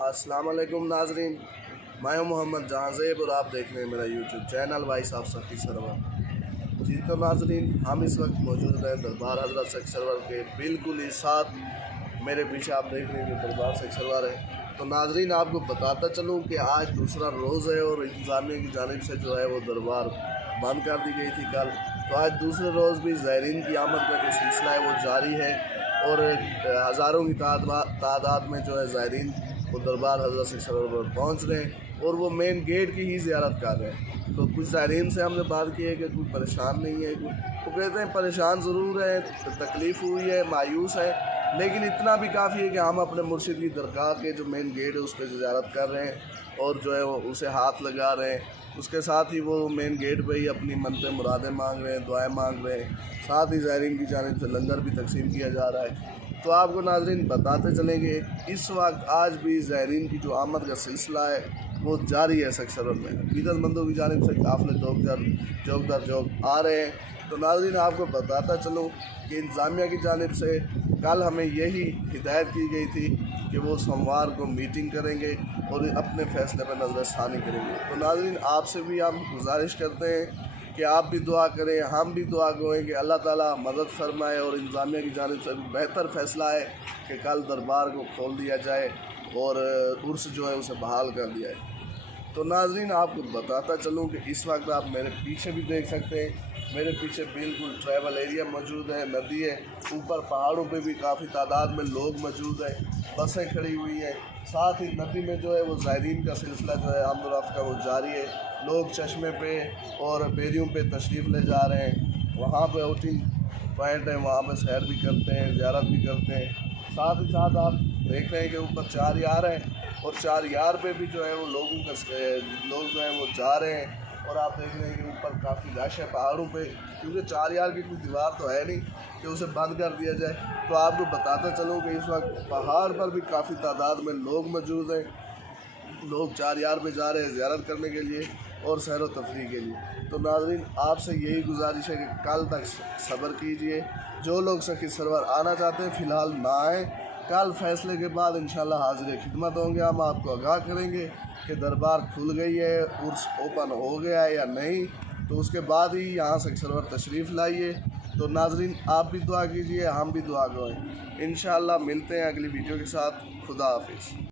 अस्सलाम वालेकुम नाजरीन, मैं हूं मोहम्मद जहांज़ेब और आप देख रहे हैं मेरा यूट्यूब चैनल वाइस ऑफ सखी सरवर। जी तो नाजरीन, हम इस वक्त मौजूद हैं दरबार हज़रत सखी सरवर के बिल्कुल ही साथ। मेरे पीछे आप देख रहे हैं कि दरबार सखी सरवर है। तो नाजरीन, आपको बताता चलूँ कि आज दूसरा रोज़ है और इंतज़ामिया की जानिब से जो है वो दरबार बंद कर दी गई थी कल। तो आज दूसरे रोज़ भी ज़ायरीन की आमद का जो सिलसिला है वो जारी है और हज़ारों की तादाद में जो है ज़ायरीन वो दरबार हज़रत सखी सरवर पर पहुँच रहे हैं और वो मेन गेट की ही ज़ियारत कर रहे हैं। तो कुछ ज़ायरीन से हमने बात की है कि कोई परेशान नहीं है, वो कहते हैं परेशान ज़रूर है, तकलीफ़ हुई है, मायूस है, लेकिन इतना भी काफ़ी है कि हम अपने मुर्शिद की दरगाह के जो मेन गेट है उस पर ज़ियारत कर रहे हैं और जो है वो उसे हाथ लगा रहे हैं। उसके साथ ही वो मेन गेट पे ही अपनी मनते मुरादें मांग रहे हैं, दुआएं मांग रहे हैं। साथ ही ज़ायरीन की जानिब से लंगर भी तकसीम किया जा रहा है। तो आपको नाज़रीन बताते चलेंगे, इस वक्त आज भी ज़ायरीन की जो आमद का सिलसिला है वो जारी है सखी सरवर में। अक़ीदतमंदों की जानिब से काफ़िले जोक दर जोक आ रहे हैं। तो नाज़रीन, आपको बताता चलूँ कि इंतज़ामिया की जानिब से कल हमें यही हिदायत की गई थी कि वो सोमवार को मीटिंग करेंगे और अपने फ़ैसले पर नज़रसानी करेंगे। तो नाज़रीन, आपसे भी हम गुजारिश करते हैं कि आप भी दुआ करें, हम भी दुआ करें कि अल्लाह ताला मदद फरमाए और इंतज़ामिया की जानिब से बेहतर फ़ैसला है कि कल दरबार को खोल दिया जाए और उर्स जो है उसे बहाल कर दिया है। तो नाज़रीन, आपको बताता चलूँ कि इस वक्त आप मेरे पीछे भी देख सकते हैं, मेरे पीछे बिल्कुल ट्रैवल एरिया मौजूद है, नदी है, ऊपर पहाड़ों पे भी काफ़ी तादाद में लोग मौजूद हैं, बसें खड़ी हुई हैं। साथ ही नदी में जो है वो ज़ायरीन का सिलसिला जो है आमद-ओ-रफ्त का वो जारी है। लोग चश्मे पे और बेरियों पे तशरीफ़ ले जा रहे हैं, वहाँ पे आउटिंग पॉइंट है, वहाँ पे सैर भी करते हैं, ज़ियारत भी करते हैं। साथ ही साथ आप देख रहे हैं कि ऊपर चार यार हैं और चार यार पे भी जो है वो लोग जो हैं वो जा रहे हैं और आप देख रहे हैं कि ऊपर काफ़ी रश है पहाड़ों पे, क्योंकि चार यार की कोई दीवार तो है नहीं कि उसे बंद कर दिया जाए। तो आपको बताता चलूँ कि इस वक्त पहाड़ पर भी काफ़ी तादाद में लोग मौजूद हैं। लोग चार यार पे जा रहे हैं ज़ियारत करने के लिए और सैर व तफरीह के लिए। तो नाज़रीन, आपसे यही गुजारिश है कि कल तक सब्र कीजिए। जो लोग सखी सरवर आना चाहते हैं फ़िलहाल ना आएँ, कल फ़ैसले के बाद इंशाल्लाह हाज़िर खिदमत होंगे। हम आपको आगाह करेंगे कि दरबार खुल गई है, उर्स ओपन हो गया है या नहीं, तो उसके बाद ही यहाँ सखी सरवर तशरीफ़ लाइए। तो नाज़रीन, आप भी दुआ कीजिए, हम भी दुआ करें। इंशाल्लाह मिलते हैं अगली वीडियो के साथ। खुदा हाफिज़।